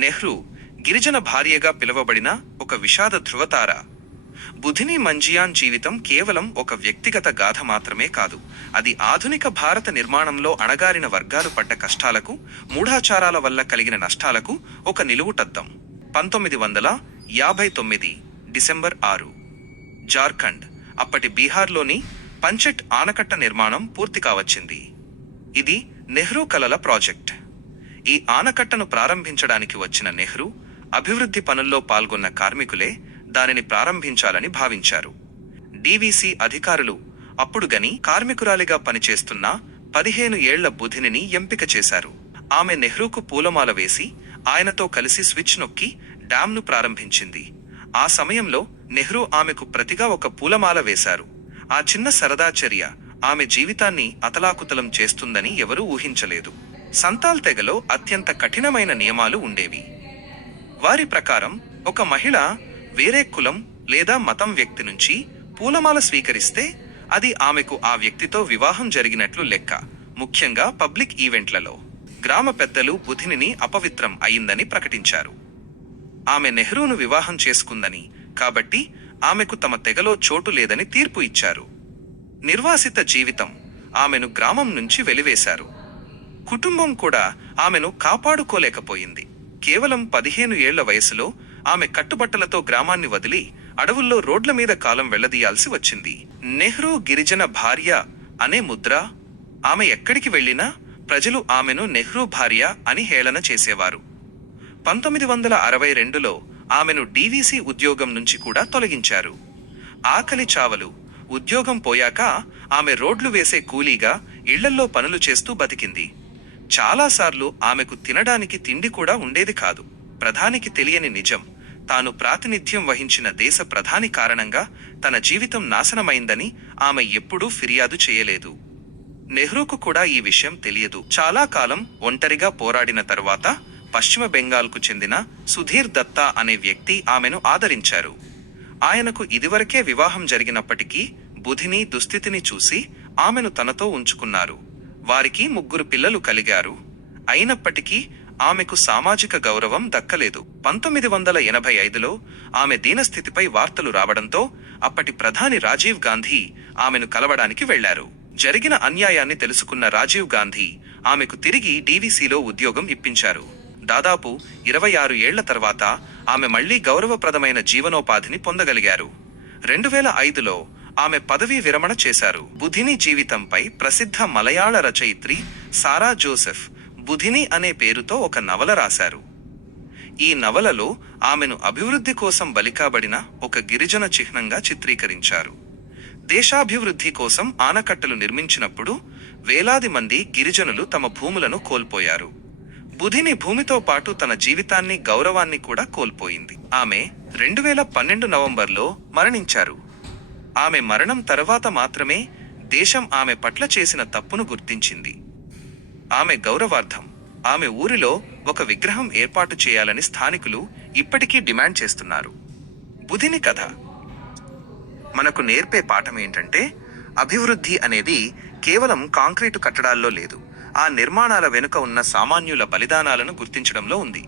నెహ్రూ గిరిజన భార్యగా పిలువబడిన ఒక విషాద ధృవతార. బుధిని మంజియాన్ జీవితం కేవలం ఒక వ్యక్తిగత గాథ మాత్రమే కాదు, అది ఆధునిక భారత నిర్మాణంలో అణగారిన వర్గాలు పడ్డ కష్టాలకు, మూఢాచారాల వల్ల కలిగిన నష్టాలకు ఒక నిలువుటద్దం. 1959 డిసెంబర్ 6 జార్ఖండ్, అప్పటి బీహార్లోని పంచెట్ ఆనకట్ట నిర్మాణం పూర్తి కావచ్చింది. ఇది నెహ్రూ కలల ప్రాజెక్ట్. ఈ ఆనకట్టను ప్రారంభించడానికి వచ్చిన నెహ్రూ, అభివృద్ధి పనుల్లో పాల్గొన్న కార్మికులే దానిని ప్రారంభించాలని భావించారు. డీవీసీ అధికారులు అప్పుడు గని కార్మికురాలిగా పనిచేస్తున్న 15 ఏళ్ల బుధినిని ఎంపిక చేశారు. ఆమె నెహ్రూకు పూలమాల వేసి ఆయనతో కలిసి స్విచ్ నొక్కి డ్యాంను ప్రారంభించింది. ఆ సమయంలో నెహ్రూ ఆమెకు ప్రతిగా ఒక పూలమాల వేశారు. ఆ చిన్న సరదా చర్య ఆమె జీవితాన్ని అతలాకుతలం చేస్తుందని ఎవరూ ఊహించలేదు. సంతాల్ తెగలో అత్యంత కఠినమైన నియమాలు ఉండేవి. వారి ప్రకారం ఒక మహిళ వేరే కులం లేదా మతం వ్యక్తి నుంచి పూలమాల స్వీకరిస్తే అది ఆమెకు ఆ వ్యక్తితో వివాహం జరిగినట్లు లెక్క. ముఖ్యంగా పబ్లిక్ ఈవెంట్లలో గ్రామ పెద్దలు బుధినిని అపవిత్రం అయిందని ప్రకటించారు. ఆమె నెహ్రూను వివాహం చేసుకుందని, కాబట్టి ఆమెకు తమ తెగలో చోటు లేదని తీర్పు ఇచ్చారు. నిర్వాసిత జీవితం ఆమెను గ్రామం నుంచి వెలివేశారు. కుటుంబం కూడా ఆమెను కాపాడుకోలేకపోయింది. కేవలం 15 ఏళ్ల వయసులో ఆమె కట్టుబట్టలతో గ్రామాన్ని వదిలి అడవుల్లో రోడ్ల మీద కాలం వెళ్లదీయాల్సి వచ్చింది. నెహ్రూ గిరిజన భార్య అనే ముద్ర, ఆమె ఎక్కడికి వెళ్లినా ప్రజలు ఆమెను నెహ్రూ భార్య అని హేళన చేసేవారు. 1962లో ఆమెను డీవీసీ ఉద్యోగం నుంచి కూడా తొలగించారు. ఆకలి చావలు, ఉద్యోగం పోయాక ఆమె రోడ్లు వేసే కూలీగా ఇళ్లల్లో పనులు చేస్తూ బతికింది. చాలాసార్లు ఆమెకు తినడానికి తిండి కూడా ఉండేది కాదు. ప్రధానికి తెలియని నిజం, తాను ప్రాతినిధ్యం వహించిన దేశ ప్రధాని కారణంగా తన జీవితం నాశనమైందని ఆమె ఎప్పుడూ ఫిర్యాదు చేయలేదు. నెహ్రూకు కూడా ఈ విషయం తెలియదు. చాలా కాలం ఒంటరిగా పోరాడిన తరువాత పశ్చిమ బెంగాల్కు చెందిన సుధీర్ దత్తా అనే వ్యక్తి ఆమెను ఆదరించారు. ఆయనకు ఇదివరకే వివాహం జరిగినప్పటికీ బుధిని దుస్థితిని చూసి ఆమెను తనతో ఉంచుకున్నారు. వారికి 3 పిల్లలు కలిగారు. అయినప్పటికీ ఆమెకు సామాజిక గౌరవం దక్కలేదు. 1985లో ఆమె దీనస్థితిపై వార్తలు రావడంతో అప్పటి ప్రధాని రాజీవ్ గాంధీ ఆమెను కలవడానికి వెళ్లారు. జరిగిన అన్యాయాన్ని తెలుసుకున్న రాజీవ్ గాంధీ ఆమెకు తిరిగి డీవీసీలో ఉద్యోగం ఇప్పించారు. దాదాపు 26 ఏళ్ల తర్వాత ఆమె మళ్లీ గౌరవప్రదమైన జీవనోపాధిని పొందగలిగారు. 2005లో ఆమె పదవీ విరమణ చేశారు. బుధిని జీవితంపై ప్రసిద్ధ మలయాళ రచయిత్రి సారా జోసెఫ్ బుధిని అనే పేరుతో ఒక నవల రాశారు. ఈ నవలలో ఆమెను అభివృద్ధి కోసం బలికాబడిన ఒక గిరిజన చిహ్నంగా చిత్రీకరించారు. దేశాభివృద్ధి కోసం ఆనకట్టలు నిర్మించినప్పుడు వేలాది మంది గిరిజనులు తమ భూములను కోల్పోయారు. బుధిని భూమితో పాటు తన జీవితాన్ని, గౌరవాన్ని కూడా కోల్పోయింది. ఆమె 2012 నవంబర్లో మరణించారు. ఆమె మరణం తర్వాత మాత్రమే దేశం ఆమె పట్ల చేసిన తప్పును గుర్తించింది. ఆమె గౌరవార్థం ఆమె ఊరిలో ఒక విగ్రహం ఏర్పాటు చేయాలని స్థానికులు ఇప్పటికీ డిమాండ్ చేస్తున్నారు. బుధిని కథ మనకు నేర్పే పాఠం ఏంటంటే, అభివృద్ధి అనేది కేవలం కాంక్రీటు కట్టడాల్లో లేదు, ఆ నిర్మాణాల వెనుక ఉన్న సామాన్యుల బలిదానాలను గుర్తించడంలో ఉంది.